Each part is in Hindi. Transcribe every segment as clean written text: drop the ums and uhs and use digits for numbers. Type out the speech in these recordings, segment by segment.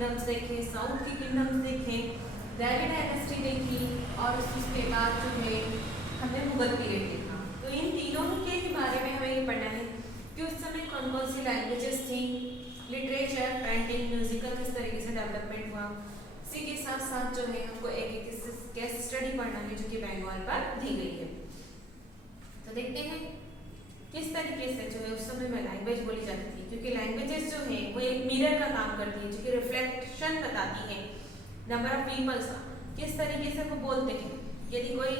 किंगडम्स देखे, साउथ की किंगडम्स देखे, द्रविड़ डायनेस्टी देखी और उसके बाद जो है हमने मुगल पीरियड देखा। तो इन तीनों के ही बारे में हमें ये पढ़ना है कि उस समय कौन कौन सी लैंग्वेजेस थी, लिटरेचर, पेंटिंग, म्यूजिकल किस तरीके से डेवलपमेंट हुआ। इसी के साथ साथ जो है हमको एक केस स्टडी पढ़ना है जो कि बंगाल पर दी गई है। तो देखते हैं किस तरीके से जो है उस समय में लैंग्वेज बोली जाती थी, क्योंकि लैंग्वेजेस जो है वो एक मिरर का काम करती है जो कि रिफ्लेक्शन बताती है नंबर ऑफ पीपल्स का, किस तरीके से वो बोलते हैं। यदि कोई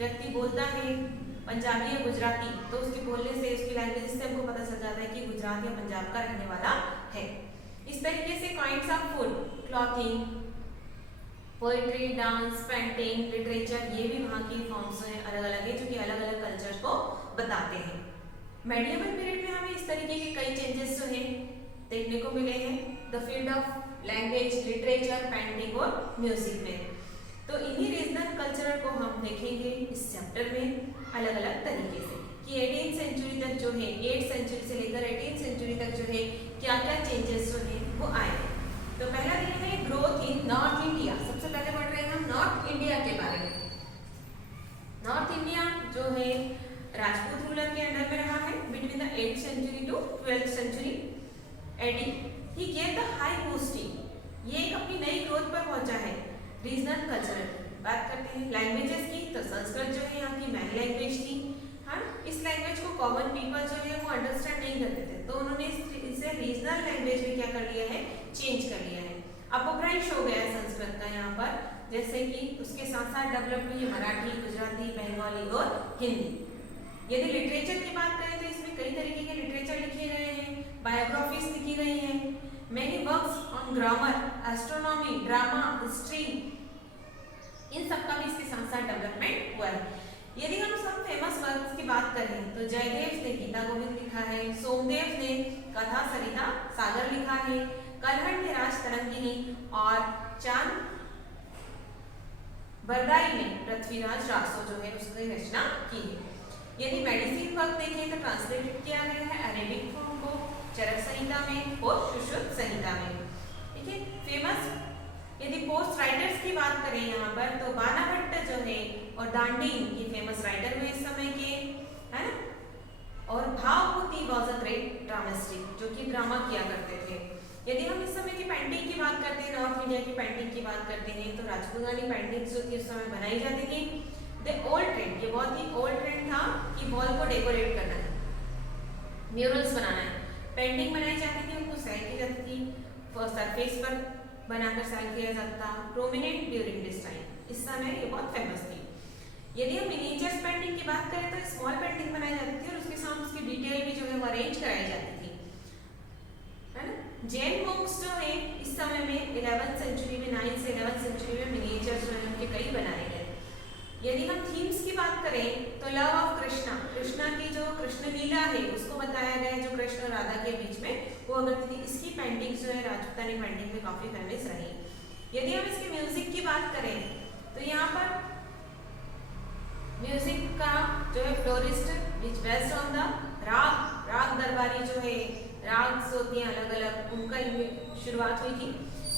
व्यक्ति बोलता है पंजाबी या गुजराती तो उसके बोलने से, उसकी लैंग्वेज से हमको पता चल जाता है कि गुजरात या पंजाब का रहने वाला है। इस तरीके से kinds of food, clothing, poetry, dance, painting, literature, ये भी वहाँ की फॉर्म्स हैं अलग अलग है जो कि अलग अलग कल्चर को बताते हैं। मेडिएवल पीरियड में हमें इस तरीके के कई चेंजेस जो हैं देखने को मिले हैं the field of language, literature, painting और म्यूजिक में। तो इन्हीं रीजनल कल्चर को हम देखेंगे इस चैप्टर में अलग अलग तरीके से कि 18th सेंचुरी तक जो है, 8th सेंचुरी से लेकर 18th सेंचुरी तक जो है क्या क्या चेंजेस जो है वो आए। तो पहला दिन है ग्रोथ इन नॉर्थ इंडिया। सबसे पहले पढ़ रहे हैं हम नॉर्थ इंडिया के बारे में। नॉर्थ इंडिया जो है राजपूत रूलर के अंडर में रहा है between the 8th century to 12th century AD. He gave the high boosting, ये एक अपनी नई ग्रोथ पर पहुंचा है। रीजनल कल्चर बात करते हैं लैंग्वेजेस की, तो संस्कृत जो है यहाँ की मैन लैंग्वेज थी। हाँ, इस लैंग्वेज को कॉमन पीपल जो है वो अंडरस्टैंड नहीं करते थे, तो उन्होंने इसे रीजनल लैंग्वेज में क्या कर लिया है, चेंज कर लिया है। अपभ्रंश हो गया है संस्कृत का यहाँ पर, जैसे कि उसके साथ साथ डेवलप हुई है मराठी, गुजराती, बंगाली और हिंदी। यदि लिटरेचर की बात करें तो इसमें कई तरीके के लिटरेचर लिखे गए हैं, बायोग्राफीज लिखी गई हैं, many works on grammar, astronomy, drama, history, इन सब का भी इसके साथ साथ डेवलपमेंट हुआ है। यदि हम सब फेमस वर्क्स की बात करें तो जयदेव ने गीता गोविंद लिखा है, सोमदेव ने कथा सरिता सागर लिखा है, कलहट ने राज तरंगिनी और चांद बरदाई ने पृथ्वीराज रासो जो है उसकी रचना की है। यदि मेडिसिन वर्क देखें तो ट्रांसलेटेड किया गया है अरेबिक फॉर्म को चरक संहिता में और सुश्रुत संहिता में। ठीक है, फेमस यदि पोस्ट राइटर्स की बात करें यहाँ पर तो बाणाभट्ट जो है और दांडी ये फेमस राइटर हुए इस समय के, है ना। और Bhavabhuti was a great drumstick जो कि ड्रामा किया करते थे। यदि हम इस समय की पेंटिंग की बात करते हैं, नॉर्थ इंडिया की पेंटिंग की बात करते हैं तो राजपूतानी पेंटिंग्स जो थी उस समय बनाई जाती थी। द ओल्ड ट्रेंड, ये बहुत ही ओल्ड ट्रेंड था कि वॉल को डेकोरेट करना है, म्यूरल्स बनाना है, पेंटिंग बनाई जाती थी, उनको सेल की जाती थी, सरफेस पर बनाकर सेल किया जाता, प्रोमिनेंट ड्यूरिंग दिस टाइम, इस समय ये बहुत फेमस थी। यदि हम मिनिएचर्स पेंटिंग की बात करें तो स्मॉल पेंटिंग बनाई जाती थी और उसके साथ उसकी डिटेल भी जो है वो अरेंज कराई जाती थी, है ना। जैन मॉन्क्स जो है इस समय में 11th सेंचुरी में, 9th से 11th सेंचुरी में मिनिएचर्स जो है उनके कई बनाए गए। यदि हम थीम्स की बात करें तो लव ऑफ कृष्णा, कृष्णा की जो कृष्ण लीला है उसको बताया गया है जो कृष्ण और राधा के बीच में हुआ करती थी। इसकी पेंटिंग जो है राजपूतानी पेंटिंग में काफी फेमस रही। यदि हम इसके म्यूजिक की बात करें तो यहाँ पर म्यूजिक का जो है florist which based on the राग दरबारी जो है राग होती हैं अलग अलग, उनका शुरुआत हुई थी।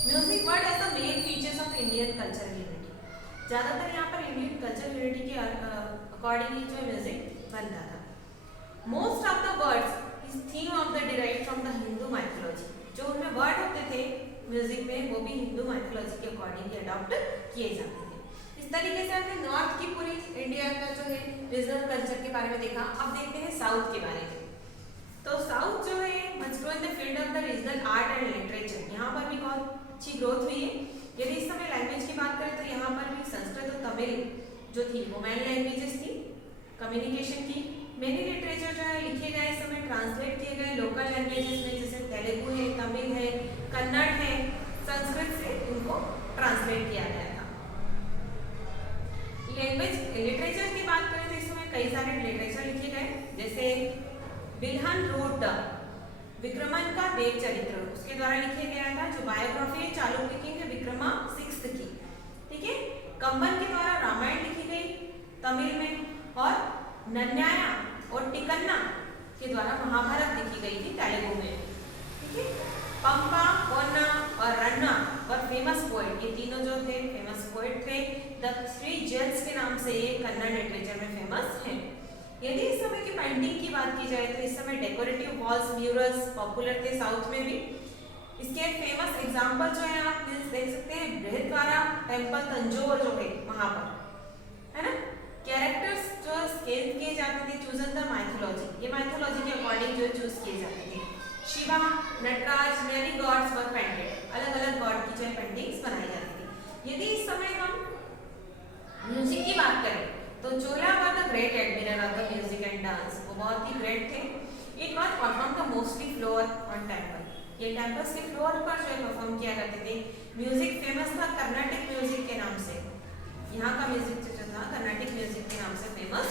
Music word as the main features of Indian culture unity, ज्यादातर यहाँ पर इंडियन कल्चर यूनिटी के अकॉर्डिंगली जो म्यूजिक बनता था। Most of the words is theme of the derived from the Hindu mythology, जो उनमें वर्ड होते थे म्यूजिक में वो भी हिंदू माइथोलॉजी के अकॉर्डिंगली अडॉप्ट किए जाते थे। इस तरीके से हमने नॉर्थ की पूरी इंडिया का जो है रीजनल कल्चर के बारे में देखा। अब देखते हैं साउथ के बारे में। तो साउथ जो है much grow in the field of the regional art and literature, यहाँ पर भी बहुत अच्छी ग्रोथ हुई है। यदि इस समय लैंग्वेज की बात करें तो यहाँ पर भी संस्कृत और तमिल जो थी वो मेन लैंग्वेजेस थी कम्युनिकेशन की। मेनी लिटरेचर जो है लिखे गए इस समय ट्रांसलेट किए गए लोकल लैंग्वेजेस में, जैसे तेलुगु है, तमिल है, कन्नड़ है, संस्कृत से उनको ट्रांसलेट किया गया था। लैंग्वेज लिटरेचर की बात करें तो इस समय कई सारे लिटरेचर लिखे गए, जैसे बिल्हन रोट विक्रमन का देव चरित्र उसके द्वारा लिखे गया था, जो बायोग्राफी है चालुक्य किंग विक्रमादित्य की। ठीक है, कंबन के द्वारा रामायण लिखी गई तमिल में और नन्याया और टिकन्ना के द्वारा महाभारत लिखी गई थी तेलुगु में। ठीक है, पंपा, पोन्ना और रन्ना ये तीनों जो थे फेमस पोएट थे। द थ्री जेल्स के नाम से ये कन्नड़ लिटरेचर में फेमस हैं। यदि इस समय की पेंटिंग की बात की जाए तो इस समय डेकोरेटिव वॉल्स म्यूरल्स पॉपुलर थे साउथ में भी। इसके फेमस एग्जांपल जो है आप देख सकते हैं बृहद्वारा टेम्पल तंजौर जो है वहां पर, है ना। कैरेक्टर्स जो स्केल किए जाते थे चूजन द माइथोलॉजी, ये माइथोलॉजी के अकॉर्डिंग जो चूज किए जाते थे। Shiva, Nataraj, many gods were painted, अलग अलग गॉड की जो पेंटिंग्स बनाई जाती थी। यदि इस समय हम म्यूजिक की बात करें तो Chola were the great admirer of the music and dance, वो बहुत ही ग्रेट थे। It was perform the mostly floor on temple, ये टेम्पल्स के फ्लोर पर जो है परफॉर्म किया करते थे। म्यूजिक फेमस था कर्नाटिक म्यूजिक के नाम से, यहाँ का म्यूजिक जो था कर्नाटिक म्यूजिक के नाम से फेमस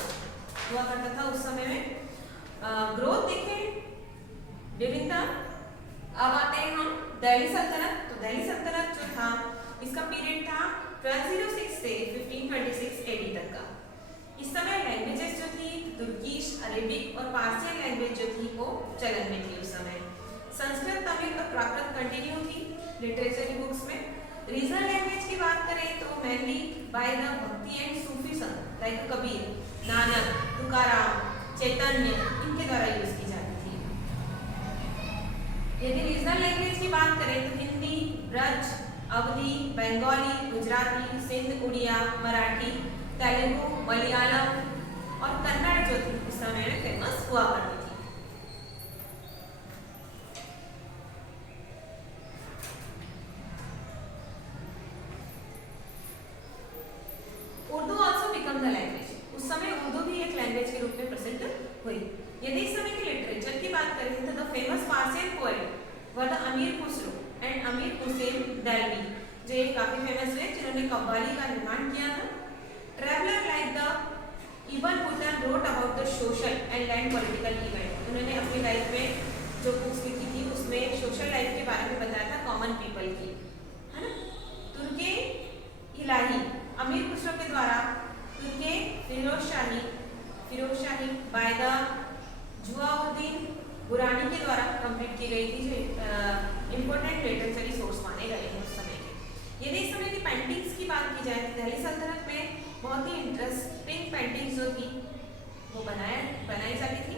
हुआ करता था उस समय में। ग्रोथ देखें ड्यूरिंग द, अब आते हैं हम दिल्ली सल्तनत। तो दिल्ली सल्तनत जो था इसका पीरियड था 1206 से 1526 एडी तक का। इस समय लैंग्वेजेस जो थी तुर्किश, अरेबिक और पार्सियन लैंग्वेज जो थी वो चलन में थी उस समय। संस्कृत, तमिल और प्राकृत कंटिन्यू थी लिटरेचर बुक्स में। रीजनल लैंग्वेज की बात करें तो मेनली बाय द भक्ति and Sufi Sant like Kabir, Nanak, Tukaram, चैतन्य, इनके द्वारा यूज की जाती थी। यदि रीजनल लैंग्वेज की बात करें तो हिंदी, ब्रज, अवधी, बंगाली, गुजराती, सिंध, उड़िया, मराठी, तेलुगु, मलयालम और कन्नड़ जो थी उस समय में फेमस हुआ करती थी। Urdu also become the language, उस समय उर्दू भी एक लैंग्वेज के रूप में प्रसिद्ध हुई। यदि इस समय की लिटरेचर की बात करें तो the famous Persian poet were the अमीर खुसरो एंड अमीर हुसैन देलवी, जो ये काफी फेमस हुए जिन्होंने कव्वाली का निर्माण किया था। Traveller like the Ibn Battuta wrote about the social and land political event, उन्होंने अपनी लाइफ में जो बुक्स लिखी थी उसमें सोशल लाइफ के बारे में बताया था, कॉमन पीपल की, है ना। तुर्के इलाही अमीर खुसरो के द्वारा तुर्के फिरोज शाही बाय द जुआउद्दीन बुरानी के द्वारा कंप्लीट की गई थी, जो इम्पोर्टेंट लिटरेचरी सोर्स माने गए हैं उस समय के। यदि इस समय की पेंटिंग्स की बात की जाए तो दिल्ली सल्तनत में बहुत ही इंटरेस्टिंग पेंटिंग्स जो थी वो बनाई जाती थी।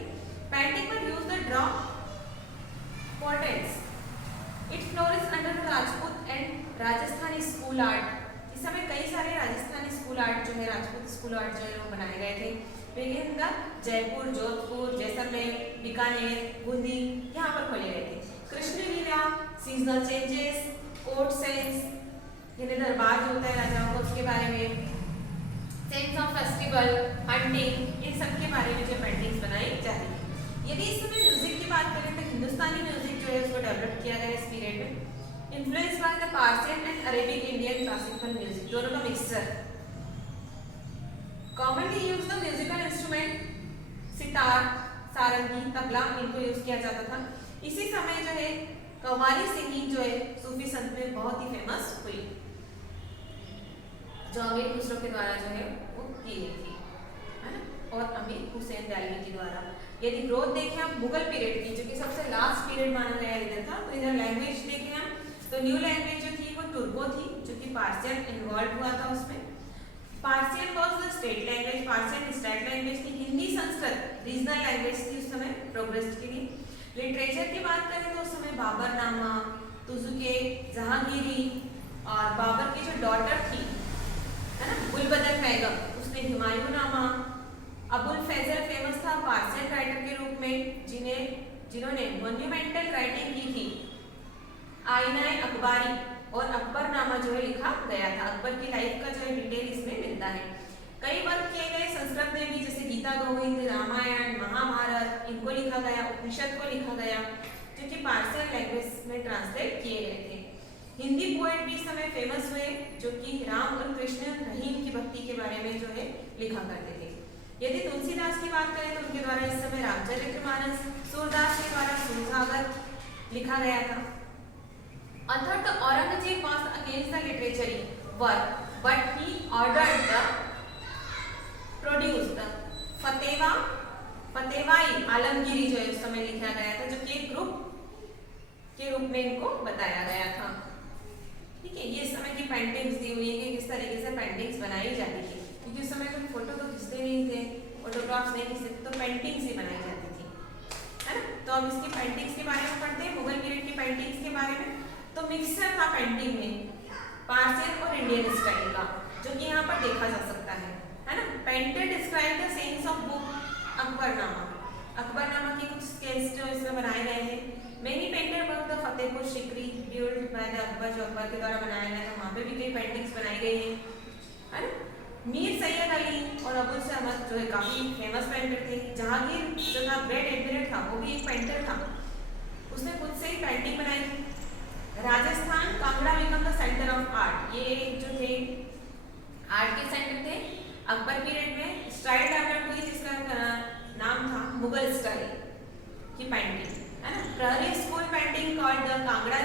पेंटिंग पर use the draw portraits, it flourish under the Rajput and Rajasthani school art. इस समय कई सारे राजस्थानी स्कूल आर्ट जो है, राजपूत स्कूल आर्ट जो है वो बनाए गए थे। विभिन्न जयपुर, जोधपुर, जैसलमेर, बीकानेर, बूंदी यहाँ पर खोले गए थे। कृष्ण लीला, सीजनल चेंजेस, कोर्ट सेंस, यानी दरबार जो होता है राजाओं का उसके बारे में, सेंस ऑफ फेस्टिवल, हंटिंग, इन सब के बारे में जो पेंटिंग्स बनाई जाती थी। यदि इस समय म्यूजिक की बात करें तो हिंदुस्तानी म्यूजिक जो है उसको डेवलप किया गया इस पीरियड में। Influence by the Persian and Arabic Indian classical music, दोनों का mixture. Commonly use the musical instrument sitar, sarangi, tabla, इनको यूज किया जाता था। इसी समय जो है कव्वाली सिंगिंग जो है सूफी संत में बहुत ही फेमस हुई, जो अमीर खुसरो के द्वारा जो है वो की गई थी, है ना, और अमीर हुसैन देलवी के द्वारा। यदि ग्रोथ देखें हम मुगल पीरियड की, जो कि सबसे लास्ट पीरियड माना गया इधर था, तो इधर लैंग्वेज देखें हम तो न्यू लैंग्वेज जो थी वो टुर्को थी, जो कि पार्सियन इन्वॉल्व हुआ था उसमें। Persian was the state language, Persian state language थी। हिंदी, संस्कृत रीजनल लैंग्वेज थी उस समय प्रोग्रेस के लिए। लिटरेचर की बात करें तो उस समय बाबरनामा, तुजुके, जहांगीरी और बाबर की जो डॉटर थी, है ना, गुलबदन बेगम, उसने हुमायूंनामा। अबुल फैजल फेमस था पार्सियन राइटर के रूप में, जिन्होंने मॉन्यूमेंटल राइटिंग की थी। आईना अखबारी और अकबरनामा जो है लिखा गया था। अकबर की लाइफ का जो है डिटेल इसमें मिलता है। कई वर्क किए गए संस्कृत में भी, जैसे गीता गोविंद, रामायण, महाभारत, इनको लिखा गया। उपनिषद को लिखा गया, जो कि पार्सियन लैंग्वेज में ट्रांसलेट किए गए थे। हिंदी पोएट भी इस समय फेमस हुए, जो कि राम और कृष्ण रहीम की भक्ति के बारे में जो है लिखा करते थे। यदि तुलसीदास की बात करें तो उनके द्वारा इस समय रामचरितमानस, सूरदास के द्वारा सूरसागर लिखा गया था। Author to Aurangzeb was against the literary work, but he ordered the produced फतेवाई Alamgiri जो है उस समय लिखा गया था, जो कि एक ग्रुप के रूप में इनको बताया गया था। ठीक है, ये इस समय की पेंटिंग कैलिग्राफी से, तो पेंटिंग्स ही बनाई जाती थी, है ना। तो अब इसकी पेंटिंग्स के बारे में पढ़ते हैं, मुगल पीरियड की पेंटिंग्स के बारे में। तो मिक्सचर था पेंटिंग में पारसियन और इंडियन स्टाइल का, जो कि यहाँ पर देखा जा सकता है ना। Painted describe the sense of book Akbarnama, Akbarnama के कुछ स्केच जो इसमें बनाए गए हैं। Many painted work the Fatehpur Sikri build by the Akbar, जो अकबर के द्वारा बनाया गया था, वहाँ पे भी कई पेंटिंग्स बनाई गई है ना। मीर सैयद अली और अबुल सहमद जो है काफी फेमस पेंटर थे। जहांगीर जो था ग्रेट एडमिरल था, वो भी एक पेंटर था, उसने खुद से ही पेंटिंग बनाई। Rajasthan Kangra become the centre of art, ये जो थे आर्ट के सेंटर थे। अकबर पीरियड में स्टाइल डेवलप हुई जिसका नाम था मुगल स्टाइल की पेंटिंग, है ना। प्रहरी school painting called the Kangra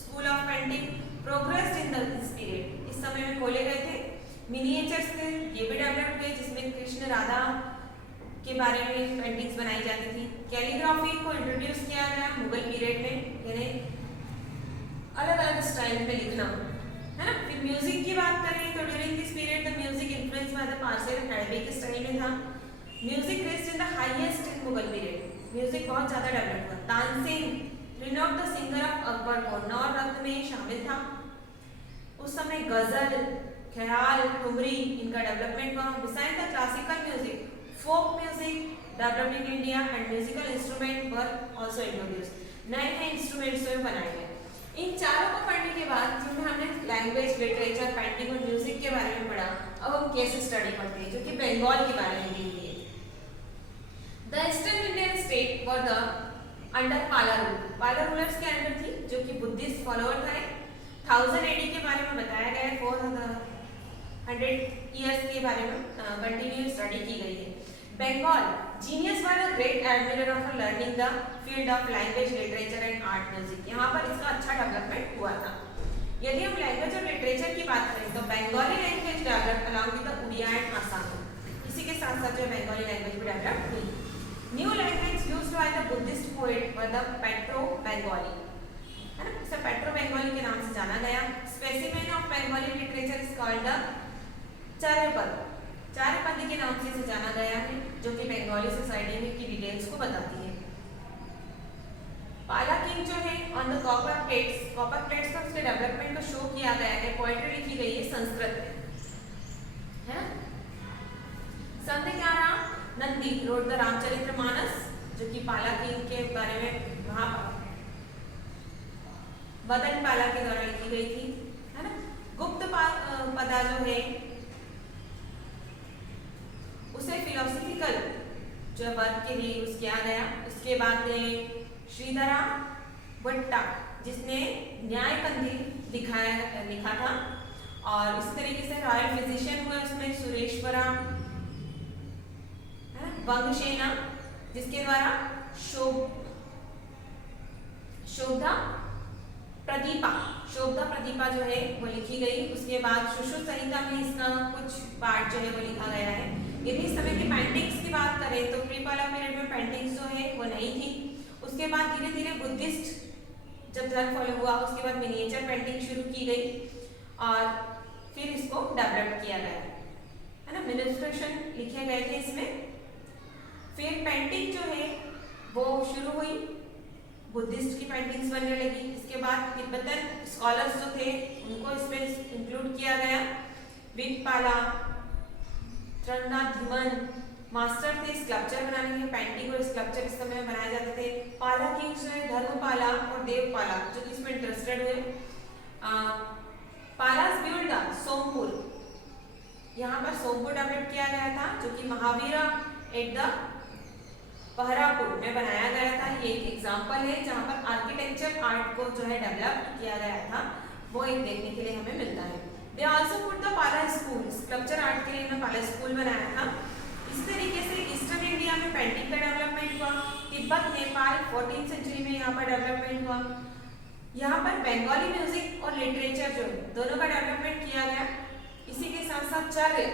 school of painting progressed in this period, इस समय में खोले गए थे। मिनिएचर्स थे, ये भी डेवलप हुए जिसमें कृष्ण राधा के बारे में पेंटिंग्स बनाई जाती थी। कैलीग्राफी को इंट्रोड्यूस किया गया मुगल पीरियड में, यानी अलग अलग स्टाइल में लिखना, है ना। फिर म्यूजिक की बात करें तो during this period the music influence by the Persian and Arabic style में था। Music raised in the highest in Mughal period, music बहुत ज्यादा डेवलप हुआ। Tansen renowned the singer of Akbar को नौरत्न में शामिल था। उस समय गजल, ख्याल, ठुमरी इनका डेवलपमेंट हुआ। Beside the classical music, folk music developed in India and musical instrument were also introduced, नए नए इंस्ट्रूमेंट्स में बनाए गए। इन चारों को पढ़ने के बाद जिनमें हमने लैंग्वेज, लिटरेचर, पेंटिंग और म्यूजिक के बारे में पढ़ा, अब हम केस स्टडी पढ़ते हैं जो कि बंगाल के बारे में दी हुई है। The eastern Indian state were the under पाला रूल, पाला रूलर्स के अंडर थी जो कि बुद्धिस्ट फॉलोअर थे। 1000 AD के बारे में बताया गया है, 400 ईयर्स के बारे में कंटिन्यू स्टडी की गई है। Bengal genius were a great admirer of learning the field of language, literature and art music, यहाँ पर इसका अच्छा डेवलपमेंट हुआ था। यदि हम लैंग्वेज और लिटरेचर की बात करें तो Bengali language develop along with the Oriya and Assamese, इसी के साथ साथ जो बंगाली लैंग्वेज भी डेवलप हुई। New language used by the Buddhist poet were the petro Bengali, है ना, इसे पेट्रो बंगाली के नाम से जाना गया। Specimen of Bengali literature is called the Charyapada, Charyapada के नाम से इसे जाना गया है, जो कि बंगाली सोसाइटी में की डिटेल्स को बताती है। पाला किंग जो है on the copper plates, copper plates पर उसके डेवलपमेंट को शो किया गया है। पोएट्री लिखी गई है संस्कृत में, है ना। संत ज्ञानराम नंदी रोड द रामचरितमानस, जो कि पाला किंग के बारे में वहां मदन पाला के द्वारा लिखी गई थी, है ना। गुप्त पदा जो है उसे फिलोसफिकल जो वर्क के लिए यूज किया गया। उसके बाद श्रीधरा भट्टा जिसने न्याय कंदी लिखा था, और इस तरीके से रॉयल फिजिशियन हुए उसमें सुरेश्वरा, है ना, वंगसेना जिसके द्वारा शोभा प्रदीपा जो है वो लिखी गई। उसके बाद सुश्रुत संहिता में इसका कुछ पार्ट जो है वो लिखा गया है। यदि इस समय की पेंटिंग्स की बात करें तो प्री पाला पीरियड में पेंटिंग्स जो है वो नहीं थी। उसके बाद धीरे धीरे बुद्धिस्ट जब धर्म फॉलो हुआ, उसके बाद मिनिएचर पेंटिंग शुरू की गई और फिर इसको डेवलप किया गया, है ना। मिनिस्ट्रेशन लिखे गए थे इसमें। फिर पेंटिंग जो है वो शुरू हुई, बुद्धिस्ट की पेंटिंग्स बनने लगी। इसके बाद तिब्बतन स्कॉलर्स जो थे उनको इसमें इंक्लूड किया गया। विकपाला, त्रन्नाधिमन मास्टर थे स्कल्पचर बनाने के, पेंटिंग और स्कल्पचर इस समय बनाए जाते थे। पाला किंग्स जो है धर्मपाला और देवपाला जो कि इसमें इंटरेस्टेड हुए। पालास बिल्ड सोमपुर, यहाँ पर सोमपुर डेवलप किया गया था जो कि महावीरा एट द पहरापुर में बनाया गया था। ये एक एग्जांपल है जहाँ पर आर्किटेक्चर आर्ट को जो है डेवलप किया गया था, वो एक देखने के लिए हमें मिलता है। दे आल्सो पुट द पाला स्कूल, स्कल्पचर आर्ट के लिए इन्होंने पाला स्कूल बनाया था। इस तरीके से ईस्टर्न इंडिया में पेंटिंग का डेवलपमेंट हुआ। तिब्बत, नेपाल 14th सेंचुरी में यहाँ पर डेवलपमेंट हुआ। यहाँ पर बंगाली म्यूजिक और लिटरेचर जो है दोनों का डेवलपमेंट किया गया। इसी के साथ साथ चार्य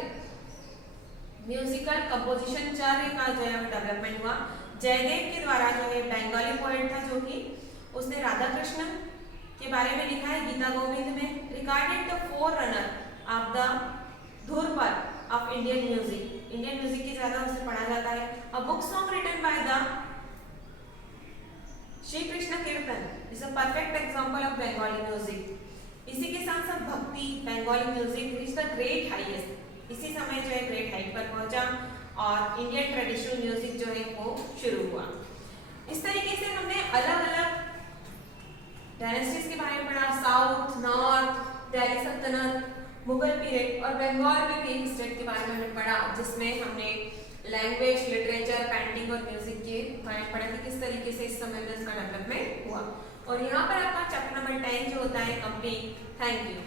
म्यूजिकल कंपोजिशन चार्य का जो है डेवलपमेंट हुआ। जयदेव के द्वारा जो है बंगाली पोएट था जो कि उसने राधा कृष्ण के बारे में लिखा है गीता गोविंद में। Regarded the forerunner of the Dhrupad of Indian music, Indian music की ज्यादा उसे पढ़ा जाता है। A book song written by the Shri Krishna Kirtan is a perfect example of Bengali music. इसी के साथ साथ bhakti Bengali music reach the great highest, इसी समय जो है ग्रेट हाइट पर पहुंचा और इंडियन ट्रेडिशनल म्यूजिक जो है वो शुरू हुआ। इस तरीके से हमने अलग अलग डायनेस्टीज के बारे में पढ़ा, साउथ, नॉर्थ, दिल्ली सल्तनत, मुगल पीरियड और बंगाल के भी एक स्टेट के बारे में हमने पढ़ा, जिसमें हमने लैंग्वेज, लिटरेचर, पेंटिंग और म्यूजिक के बारे में पढ़ा कि किस तरीके से इस समय में इसका डेवलपमेंट हुआ। और यहाँ पर आपका चैप्टर नंबर 10 जो होता है कंप्लीट। Thank you.